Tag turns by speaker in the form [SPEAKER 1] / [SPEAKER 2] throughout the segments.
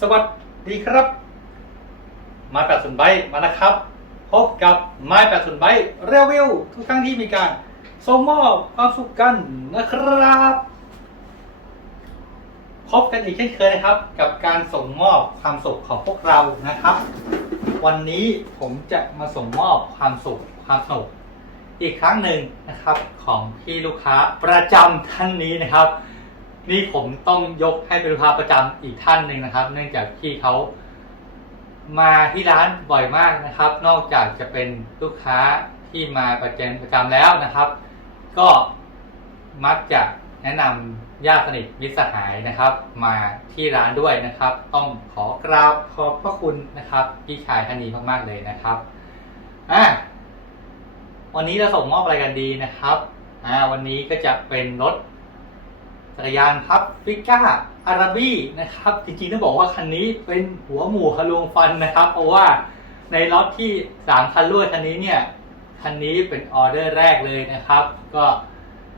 [SPEAKER 1] สวัสดีครับมาแปดศูนใบมาแล้วครับ พบกับไม้แปดศูนใบเรีวิวทุกครั้งที่มีการส่งมอบความสุขกันนะครับพบกันอีกเช่นเคยนะครับ กับการส่งมอบความสุขของพวกเรานะครับ วันนี้ผมจะมาส่งมอบความสุขความสนุกอีกครั้งหนึ่งนะครับของพี่ลูกค้าประจำท่านนี้นะครับ นี่ผมต้องยกให้เป็นลูกค้าประจำอีกท่านหนึ่งนะครับ เนื่องจากพี่เขามาที่ร้านบ่อยมากนะครับ นอกจากจะเป็นลูกค้าที่มาประจำประจำแล้วนะครับ ก็มักจะแนะนำญาติสนิทมิตรสหายนะครับ มาที่ร้านด้วยนะครับ ต้องขอกราบขอบพระคุณนะครับ พี่ชายท่านนี้มากๆเลยนะครับอะวันนี้เราส่งมอบอะไรกันดีนะครับอ่าวันนี้ก็จะเป็นรถ จักรยานครับฟิก้าอาราบีนะครับ จริงๆต้องบอกว่าคันนี้เป็นหัวหมูทะลวงฟันนะครับ เพราะว่าในล็อตที่สามคันรวดคันนี้เนี่ยคันนี้เป็นออเดอร์แรกเลยนะครับ ก็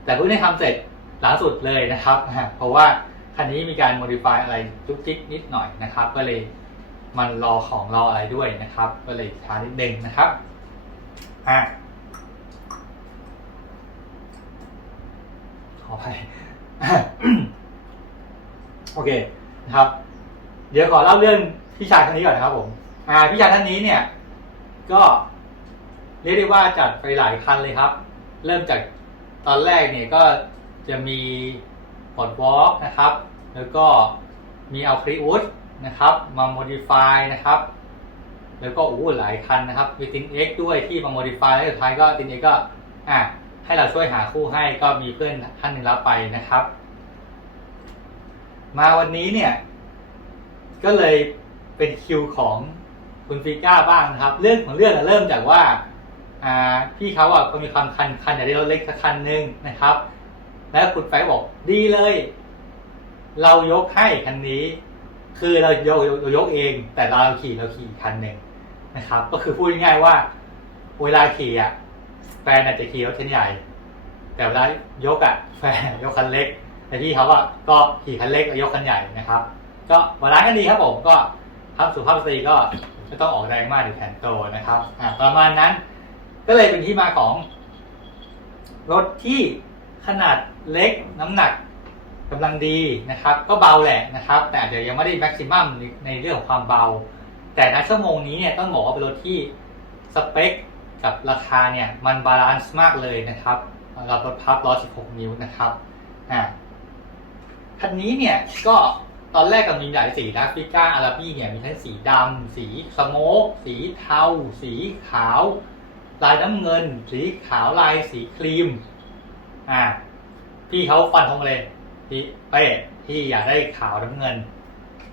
[SPEAKER 1] แต่เพิ่งได้ทำเสร็จหลังสุดเลยนะครับ เพราะว่าคันนี้มีการโมดิฟายอะไรจุกจิกนิดหน่อยนะครับ ก็เลยมันรอของรออะไรด้วยนะครับ ก็เลยช้านิดนึงนะครับอะขออภัย โอเคนะครับ เดี๋ยวขอเล่าเรื่องพี่ชายท่านนี้ก่อนนะครับ ผม อ่า พี่ชายท่านนี้เนี่ย ก็เรียกได้ว่าจัดไปหลายคันเลยครับ เริ่มจากตอนแรกเนี่ยก็จะมีพอร์ตวอล์กนะครับ แล้วก็มีเอาครีอุสนะครับ มาโมดิฟายนะครับ แล้วก็อู้หลายคันนะครับ มีตินเอ็กด้วยที่มาโมดิฟายแล้วสุดท้ายก็ตินเอ็กก็ อะ ให้เราช่วยหาคู่ให้ก็มีเพื่อนท่านหนึ่งรับไปนะครับ มาวันนี้เนี่ย ก็เลยเป็นคิวของคุณฟิก้าบ้างนะครับ เรื่องของเรื่องเริ่มจากว่าอ่าพี่เขาอะก็มีความคันคันอยากได้รถเล็กสักคันหนึ่งนะครับ แล้วคุณไฟบอกดีเลย เรายกให้คันนี้ คือเรายกเรายกเอง แต่เราขี่เราขี่คันหนึ่งนะครับ ก็คือพูดง่ายๆว่า เวลาขี่อะ แฟนอาจจะขี่รถคันใหญ่ แต่เวลายกอะแฟนยกคันเล็ก แต่พี่เขาอะก็ขี่คันเล็กแล้วยกคันใหญ่นะครับ ก็บาลานซ์กันดีครับผมก็ครับสุภาพสตรีก็ไม่ต้องออกแรงมากหรือแขนโตนะครับอ่าประมาณนั้น ก็เลยเป็นที่มาของ รถที่ขนาดเล็กน้ำหนักกำลังดีนะครับ ก็เบาแหละนะครับ แต่อาจจะยังไม่ได้แม็กซิมัมในเรื่องของความเบา แต่ณชั่วโมงนี้เนี่ยต้องบอกว่าเป็นรถที่สเปค กับราคาเนี่ยมันบาลานซ์มากเลยนะครับรับรถพับ116 นิ้วนะครับอ่าคันนี้เนี่ยก็ตอนแรกก็มีหลายสีนะฟิก้าอาราบี้เนี่ยมีทั้งสีดำสีสโมกสีเทา สีขาว ลายน้ำเงิน สีขาวลายสีครีมอ่าพี่เขาฟันธงเลยพี่เป้พี่อยากได้ขาวน้ำเงิน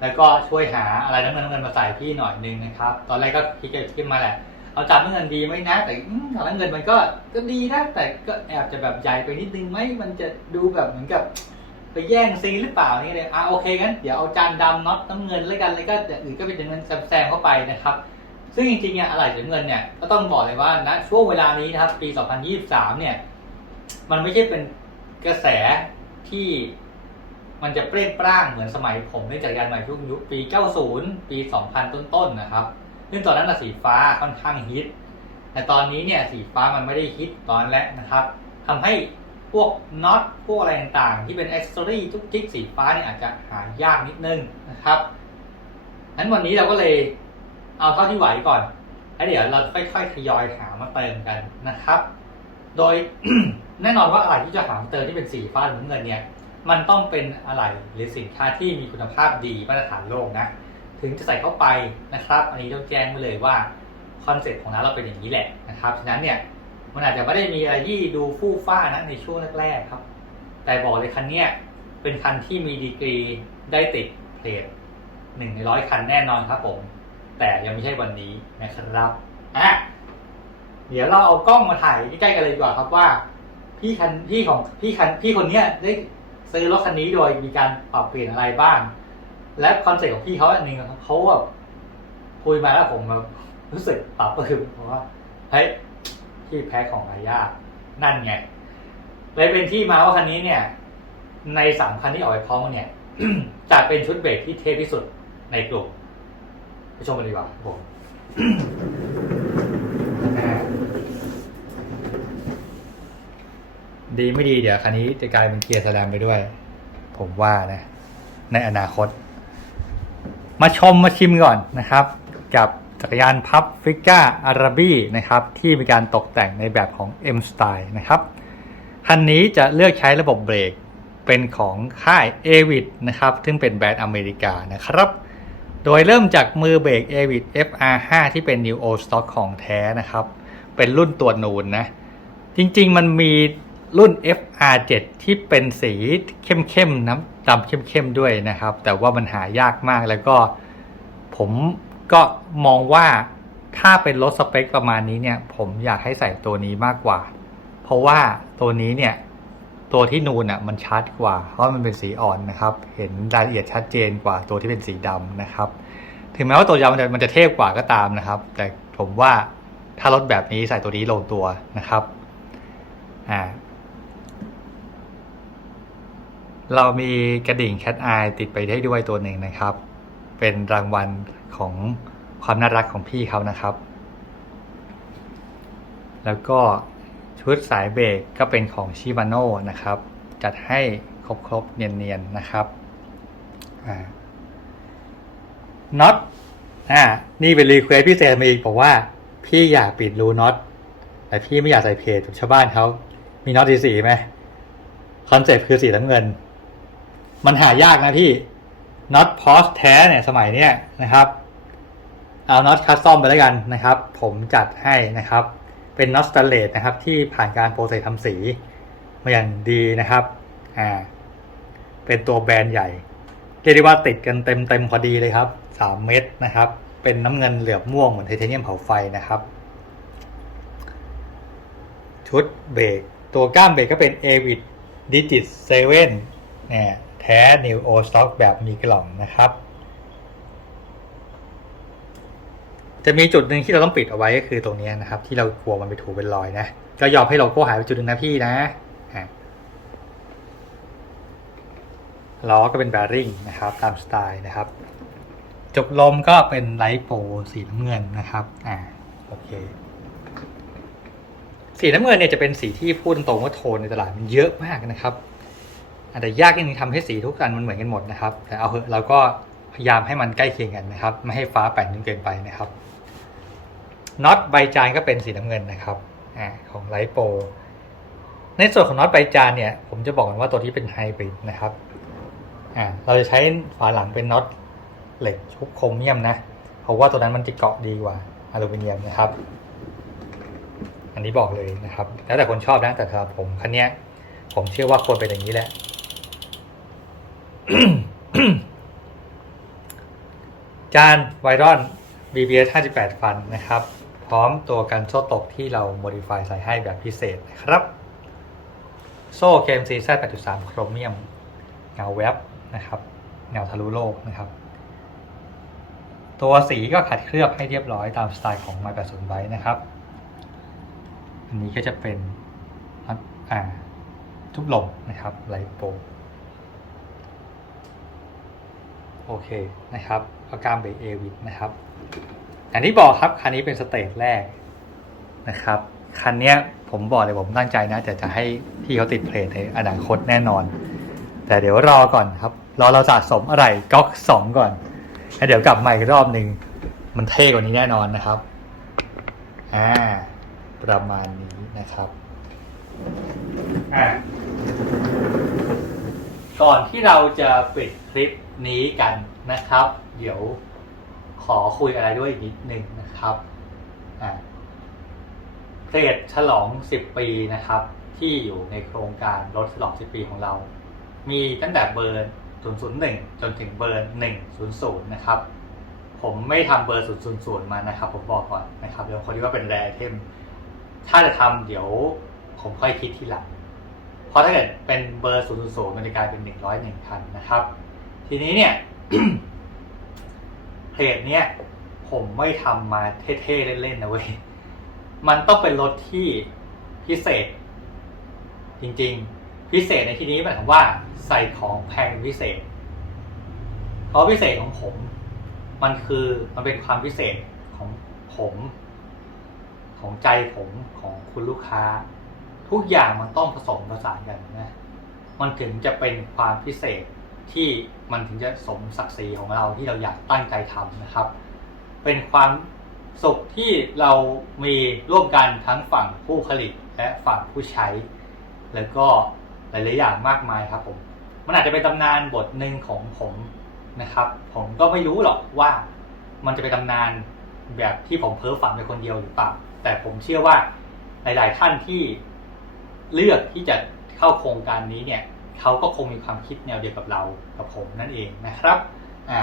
[SPEAKER 1] แล้วก็ช่วยหาอะไรน้ำเงินน้ำเงินมาใส่พี่หน่อยนึงนะครับ ตอนแรกก็คิดจะขึ้นมาแหละ เอาจับน้ำเงินดีไหมนะ แต่อืมขาวน้ำเงินมันก็ก็ดีนะ แต่ก็แอบจะแบบใหญ่ไปนิดนึงไหมมันจะดูแบบเหมือนกับ ไปแย่งซีหรือเปล่านี่เลยอะโอเคงั้นเดี๋ยวเอาจานดำน็อตน้ำเงินแล้วกันแล้วก็อย่างอื่นก็เป็นอย่างเงินแซมๆเข้าไปนะครับ ซึ่งจริงๆเนี่ยอะไรสีน้ำเงินเนี่ยก็ต้องบอกเลยว่าณช่วงเวลานี้นะครับ ปี 2023 เนี่ย มันไม่ใช่เป็นกระแสที่มันจะเปรี้ยงปร้างเหมือนสมัยผมเล่นจักรยานใหม่ช่วงยุคปี 90 ปี 2000 ต้นๆนะครับ ซึ่งตอนนั้นน่ะสีฟ้าค่อนข้างฮิต แต่ตอนนี้เนี่ยสีฟ้ามันไม่ได้ฮิตตอนแรกนะครับทำให้พวกน็อตพวกอะไรต่างๆ ที่เป็นอ็อกซ์ตรีทุกทิกสีฟ้าเนี่ยอาจจะหายากนิดนึงนะครับนั้นวันนี้เราก็เลยเอาเท่าที่ไหวก่อนแล้วเดี๋ยวเราค่อยๆทยอยหามาเติมกันนะครับ โดยแน่นอนว่าอะไรที่จะหามาเติมที่เป็นสีฟ้าหรือเงินเนี่ย มันต้องเป็นอะไรหรือสินค้าที่มีคุณภาพดีมาตรฐานโลกนะ ถึงจะใส่เข้าไปนะครับ อันนี้ต้องแจ้งไว้เลยว่าคอนเซ็ปต์ของร้านเราเป็นอย่างนี้แหละนะครับฉะนั้นเนี่ยมันอาจจะไม่ได้มีอะไรที่ดูฟู่ฟ้านะในช่วงแรกๆครับ แต่บอกเลยคันเนี้ยเป็นคันที่มีดีกรีได้ติดเพลทหนึ่งในร้อยคันแน่นอนครับผม แต่ยังไม่ใช่วันนี้นะครับอะเดี๋ยวเราเอากล้องมาถ่ายใกล้ๆกันเลยดีกว่าครับว่า พี่คันพี่ของพี่คันพี่คนเนี้ยได้ซื้อรถคันนี้โดยมีการปรับเปลี่ยนอะไรบ้าง และคอนเซ็ปต์ของพี่เขาอันหนึ่งเขาแบบคุยมาแล้วผมแบบรู้สึกปรับก็คือเพราะว่าเฮ้ยที่แพ้ของอายานั่นไงเลยเป็นที่มาว่าคันนี้เนี่ย ในสามคันที่ออกไปพร้อมกันเนี่ยจะเป็นชุดเบรกที่เทพที่สุดในกลุ่มไปชมกันดีกว่าผมดีไม่ดีเดี๋ยวคันนี้จะกลายเป็นเกียร์สแลมไปด้วย ผมว่านะ ในอนาคต มาชมมาชิมก่อนนะครับ กับจักรยานพับฟิก้าอาราบีนะครับที่มีการตกแต่งในแบบของ M Style นะครับคันนี้จะเลือกใช้ระบบเบรกเป็นของค่าย a v i d นะครับ ซึ่งเป็นแบรนด์อเมริกานะครับ โดยเริ่มจากมือเบรก a v i d FR5 ที่เป็น New Old Stock ของแท้นะครับ เป็นรุ่นตัวนูนนะ จริงๆมันมี รุ่น FR7 ที่เป็นสีเข้มๆน้ำดำเข้มๆด้วยนะครับ แต่ว่ามันหายากมากแล้วก็ผมก็มองว่าถ้าเป็นรถสเปคประมาณนี้เนี่ยผมอยากให้ใส่ตัวนี้มากกว่า เพราะว่าตัวนี้เนี่ยตัวที่นูนอะมันชัดกว่า เพราะมันเป็นสีอ่อนนะครับ เห็นรายละเอียดชัดเจนกว่าตัวที่เป็นสีดำนะครับ ถึงแม้ว่าตัวยาวมันจะมันจะเทพกว่าก็ตามนะครับ แต่ผมว่าถ้ารถแบบนี้ใส่ตัวนี้ลงตัวนะครับอ่า เรามีกระดิ่ง Cat Eye ติดไปได้ด้วยตัวหนึ่งนะครับ เป็นรางวัลของความน่ารักของพี่เขานะครับ แล้วก็ชุดสายเบรกก็เป็นของชิบ a โน่นะครับ จัดให้ครบๆเนียนๆนะครับน็อตอ่านี่เป็นรีเควสพิเศษมาอีกบอกว่าพี่อยากปิดรูน็อตแต่พี่ไม่อยากใส่เพจชาวบ้านเขามีน็อตสีสีไหมคอนเซ็ปต์คือสีน้ำเงิน มันหายากนะพี่น็อตพอสแท้เนี่ยสมัยเนี้ยนะครับเอาน็อตคัสตอมไปแล้วกันนะครับ ผมจัดให้นะครับ เป็นน็อตสแตนเลสนะครับ ที่ผ่านการโปรเซสทำสีมาอย่างดีนะครับอ่าเป็นตัวแบรนด์ใหญ่เรียกได้ว่าติดกันเต็มเต็มพอดีเลยครับสามเม็ดนะครับ เป็นน้ำเงินเหลือบม่วงเหมือนไทเทเนียมเผาไฟนะครับ ชุดเบรกตัวก้ามเบรกก็เป็น a v i d Digit 7เนี่ย แท้ New O Stock แบบมีกล่องนะครับ จะมีจุดหนึ่งที่เราต้องปิดเอาไว้ก็คือตรงนี้นะครับ ที่เรากลัวมันไปถูเป็นรอยนะ ก็ยอมให้โลโก้หายไปจุดหนึ่งนะพี่นะล้อก็เป็นแบริ่งนะครับ ตามสไตล์นะครับจบลมก็เป็นไลท์โปรสีน้ำเงินนะครับ อ่า โอเค สีน้ำเงินเนี่ยจะเป็นสีที่พูดตรงๆว่าโทนในตลาดมันเยอะมากนะครับ อาจจะยากนิดนึงทำให้สีทุกอันมันเหมือนกันหมดนะครับ แต่เอาเหอะเราก็พยายามให้มันใกล้เคียงกันนะครับ ไม่ให้ฟ้าแปดจนเกินไปนะครับน็อตใบจานก็เป็นสีน้ำเงินนะครับอของไลท์โปในส่วนของน็อตใบจานเนี่ย ผมจะบอกกันว่าตัวที่เป็นไฮบริดนะครับเราจะใช้ฝาหลังเป็นน็อตเหล็กชุบโครเมียมนะ เพราะว่าตัวนั้นมันจะเกาะดีกว่าอลูมิเนียมนะครับ อันนี้บอกเลยนะครับ แล้วแต่คนชอบนะแต่สำหรับผมคันนี้ผมเชื่อว่าควรเป็นอย่างนี้แหละ จานไวรอน BBS 58 ฟันนะครับ พร้อมตัวกันโซ่ตกที่เราโมดิฟายใส่ให้แบบพิเศษนะครับ โซ่ KMC Z 8.3 โครเมียม เงาแวบนะครับ เงาทะลุโลกนะครับ ตัวสีก็ขัดเคลือบให้เรียบร้อยตามสไตล์ของ My 80 b y นะครับ อันนี้ก็จะเป็นอ่าทุกลมนะครับไลโป โอเคนะครับก็กามเบรกเอวิดนะครับอย่างที่บอกครับคันนี้เป็นสเตจแรกนะครับคันนี้ผมบอกเลยผมตั้งใจนะแต่จะให้พี่เขาติดเพลทในอนาคตแน่นอน แต่เดี๋ยวรอก่อนครับ รอเราสะสมอะไรก๊อกสองก่อนแล้วเดี๋ยวกลับมาอีกรอบหนึ่งมันเท่กว่านี้แน่นอนนะครับอ่าประมาณนี้นะครับอะ ก่อนที่เราจะปิดคลิปนี้กันนะครับ เดี๋ยวขอคุยอะไรด้วยอีกนิดนึงนะครับเพจฉลอง 10 ปีนะครับ ที่อยู่ในโครงการรถฉลอง 10 ปีของเรา มีตั้งแต่เบอร์ 001 จนถึงเบอร์ 100 นะครับ ผมไม่ทำเบอร์ 000 มานะครับ ผมบอกก่อนนะครับเดี๋ยวคนที่ว่าเป็นแรไอเทมถ้าจะทำเดี๋ยวผมค่อยคิดทีหลัง ราะถ้าเกิดเป็นเบอร์000มันจะกลายเป็น101คันนะครับ ทีนี้เนี่ยเพจเนี้ยผมไม่ทำมาเท่ๆเล่นๆนะเว้ย มันต้องเป็นรถที่พิเศษ จริงๆ พิเศษในที่นี้หมายถึงว่าใส่ของแพงพิเศษ เพราะพิเศษของผม มันคือมันเป็นความพิเศษของผม ของใจผมของคุณลูกค้า ทุกอย่างมันต้องผสมผสานกันนะ มันถึงจะเป็นความพิเศษที่มันถึงจะสมศักดิ์ศรีของเราที่เราอยากตั้งใจทำนะครับ เป็นความสุขที่เรามีร่วมกันทั้งฝั่งผู้ผลิตและฝั่งผู้ใช้ แล้วก็หลายๆอย่างมากมายครับผมมันอาจจะเป็นตำนานบทหนึ่งของผมนะครับ ผมก็ไม่รู้หรอกว่ามันจะเป็นตำนานแบบที่ผมเพ้อฝันไปคนเดียวหรือเปล่าแต่ผมเชื่อว่าหลาย ๆ ท่านที่ เลือกที่จะเข้าโครงการนี้เนี่ยเขาก็คงมีความคิดแนวเดียวกับเรากับผมนั่นเองนะครับอ่า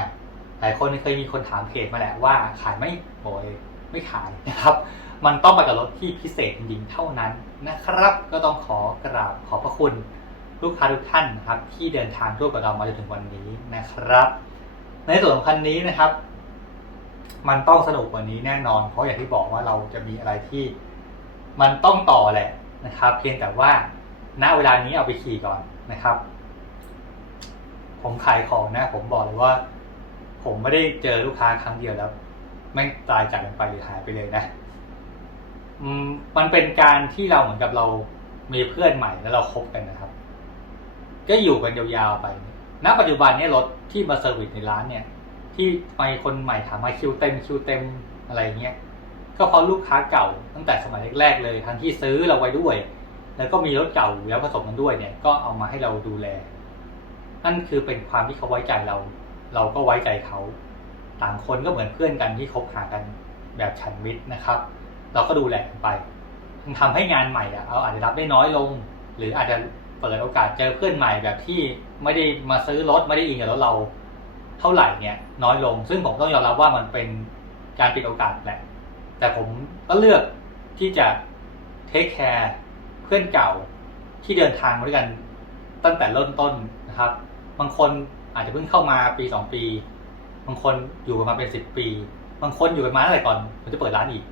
[SPEAKER 1] หลายคนเคยมีคนถามเพจมาแหละว่าขายไหม่โอยไม่ขายนะครับ มันต้องไปกับรถที่พิเศษจริงๆเท่านั้นนะครับ ก็ต้องขอกราบขอบพระคุณลูกค้าทุกท่านนะครับ ที่เดินทางร่วมกับเรามาจนถึงวันนี้นะครับ ในส่วนของคันนี้นะครับ มันต้องสนุกกว่านี้แน่นอน เพราะอย่างที่บอกว่าเราจะมีอะไรที่ มันต้องต่อแหละ นะครับ เพียงแต่ว่าณเวลานี้เอาไปขี่ก่อนนะครับ ผมขายของนะ ผมบอกเลยว่า ผมไม่ได้เจอลูกค้าครั้งเดียวแล้วไม่ตายจากกันไปหรือหายไปเลยนะมันเป็นการที่เราเหมือนกับเรามีเพื่อนใหม่แล้วเราคบกันนะครับ ก็อยู่กันยาวๆไป ณ ปัจจุบันเนี้รถที่มาเซอร์วิสในร้านเนี่ย ที่ไปคนใหม่ถามมาคิวเต็มคิวเต็มอะไรเงี้ย ก็เพราะลูกค้าเก่าตั้งแต่สมัยแรกๆเลยทั้งที่ซื้อเราไว้ด้วย แล้วก็มีรถเก่าแล้วผสมกันด้วยเนี่ยก็เอามาให้เราดูแล นั่นคือเป็นความที่เขาไว้ใจเรา เราก็ไว้ใจเขาต่างคนก็เหมือนเพื่อนกันที่คบหากันแบบฉันมิตรนะครับ เราก็ดูแลกันไปมันทำให้งานใหม่อะเราอาจจะรับได้น้อยลง หรืออาจจะเปิดโอกาสเจอเพื่อนใหม่แบบที่ไม่ได้มาซื้อรถไม่ได้อิงกับรถเรา เท่าไหร่เนี่ยน้อยลง ซึ่งผมต้องยอมรับว่ามันเป็นการปิดโอกาสแหละ แต่ผมก็เลือกที่จะเทคแคร์เพื่อนเก่าที่เดินทางมาด้วยกันตั้งแต่เริ่มต้นนะครับ บางคนอาจจะเพิ่งเข้ามาปีสองปี บางคนอยู่กันมาเป็นสิบปี บางคนอยู่กันมาตั้งแต่ก่อนผมจะเปิดร้านอีก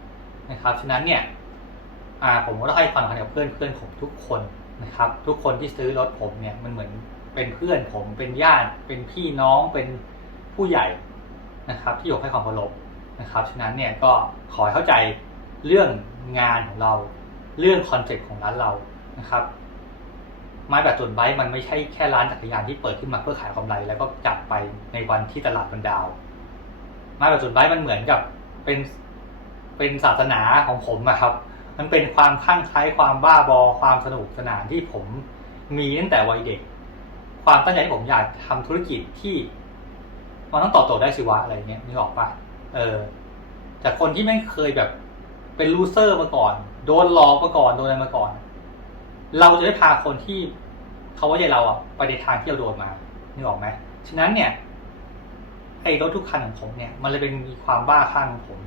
[SPEAKER 1] นะครับฉะนั้นเนี่ยผมก็ต้องให้ความสำคัญกับเพื่อนเพื่อนผมทุกคนนะครับ ทุกคนที่ซื้อรถผมเนี่ยมันเหมือนเป็นเพื่อนผมเป็นญาติเป็นพี่น้องเป็นผู้ใหญ่นะครับ ที่ผมให้ความเคารพ นะครับฉะนั้นเนี่ยก็ขอให้เข้าใจเรื่องงานของเรา เรื่องคอนเซ็ปต์ของร้านเรานะครับไม้แบบจุนไบมันไม่ใช่แค่ร้านจักรยานที่เปิดขึ้นมาเพื่อขายกำไร แล้วก็จัดไปในวันที่ตลาดมันดาว ไม้แบบจุนไบมันเหมือนกับเป็นเป็นศาสนาของผมอะครับ มันเป็นความคลั่งไคล้ความบ้าบอความสนุกสนานที่ผมมีตั้งแต่วัยเด็ก ความตั้งใจที่ผมอยากทำธุรกิจที่มันต้องตอบโจทย์ได้สิวะอะไรเงี้ยนึกออกปะ เออจากคนที่ไม่เคยแบบ เป็นลูเซอร์มาก่อน โดนหลอกมาก่อนโดนอะไรมาก่อน เราจะได้พาคนที่เขาไว้ใจเราอะไปในทางที่เราโดนมานึกออกไหมฉะนั้นเนี่ยไอ้รถทุกคันของผมเนี่ย มันเลยเป็นมีความบ้าคลั่งของผม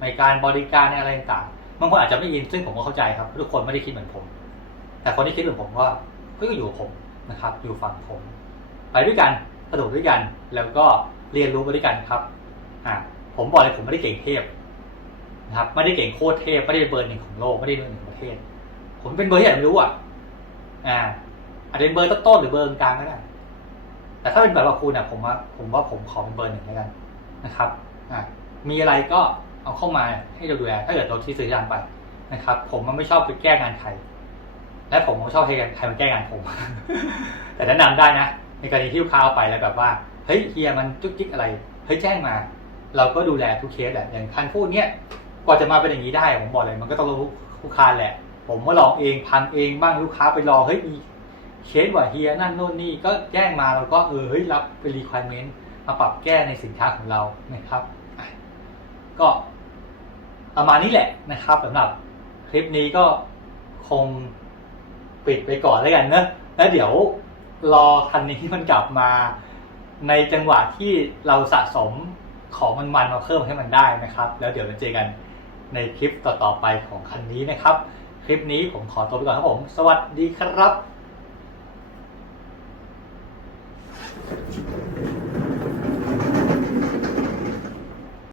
[SPEAKER 1] ในการบริการในอะไรต่างบางคนอาจจะไม่ยินซึ่งผมก็เข้าใจครับ ทุกคนไม่ได้คิดเหมือนผม แต่คนที่คิดเหมือนผมก็ก็อยู่กับผมนะครับ อยู่ฝั่งผม ไปด้วยกันสนุกด้วยกัน แล้วก็เรียนรู้ไปด้วยกันครับอ่า ผมบอกเลยผมไม่ได้เก่งเทพนะครับไม่ได้เก่งโคตรเทพไม่ได้เป็นเบอร์หนึ่งของโลกไม่ได้เป็นเบอร์หนึ่งของประเทศ ผมเป็นเบอร์ที่ไหนไม่รู้อะอ่าอาจจะเป็นเบอร์ต้นๆหรือเบอร์กลางก็ได้แต่ถ้าเป็นแบบว่าคุณอะผมว่าผมว่าผมขอเป็นเบอร์หนึ่งแล้วกันนะครับอ่ามีอะไรก็เอาเข้ามาให้เราดูแลถ้าเกิดเราที่ซื้อยานไปนะครับ ผมมันไม่ชอบไปแก้งานใครและผมก็ไม่ชอบให้ใครมาแก้งานผม แต่แนะนำได้นะ ในกรณีที่ลูกค้าเอาไปแล้วแบบว่า เฮ้ยเฮียมันจุกจิกอะไร เฮ้ยแจ้งมา เราก็ดูแลทุกเคสแหละอย่างคันพูดเนี้ยกว่าจะมาเป็นอย่างนี้ได้ ผมบอกเลยมันก็ต้องรู้ลูกค้าแหละ ผมก็ลองเองพังเองบ้างลูกค้าไปรอเฮ้ยมีเคสว่าเฮียนั่นโน่นนี่ก็แจ้งมาเราก็เออเฮ้ยรับเป็น requirement มาปรับแก้ในสินค้าของเรานะครับ ก็ประมาณนี้แหละนะครับสำหรับคลิปนี้ก็คงปิดไปก่อนแล้วกันเนอะแล้วเดี๋ยวรอคันนี้มันกลับมาในจังหวะที่เราสะสม ของมันมันๆมาเพิ่มให้มันได้นะครับ แล้วเดี๋ยวมาเจอกันในคลิปต่อๆไปของคันนี้นะครับ คลิปนี้ผมขอตัวไปก่อนครับผม สวัสดีครับ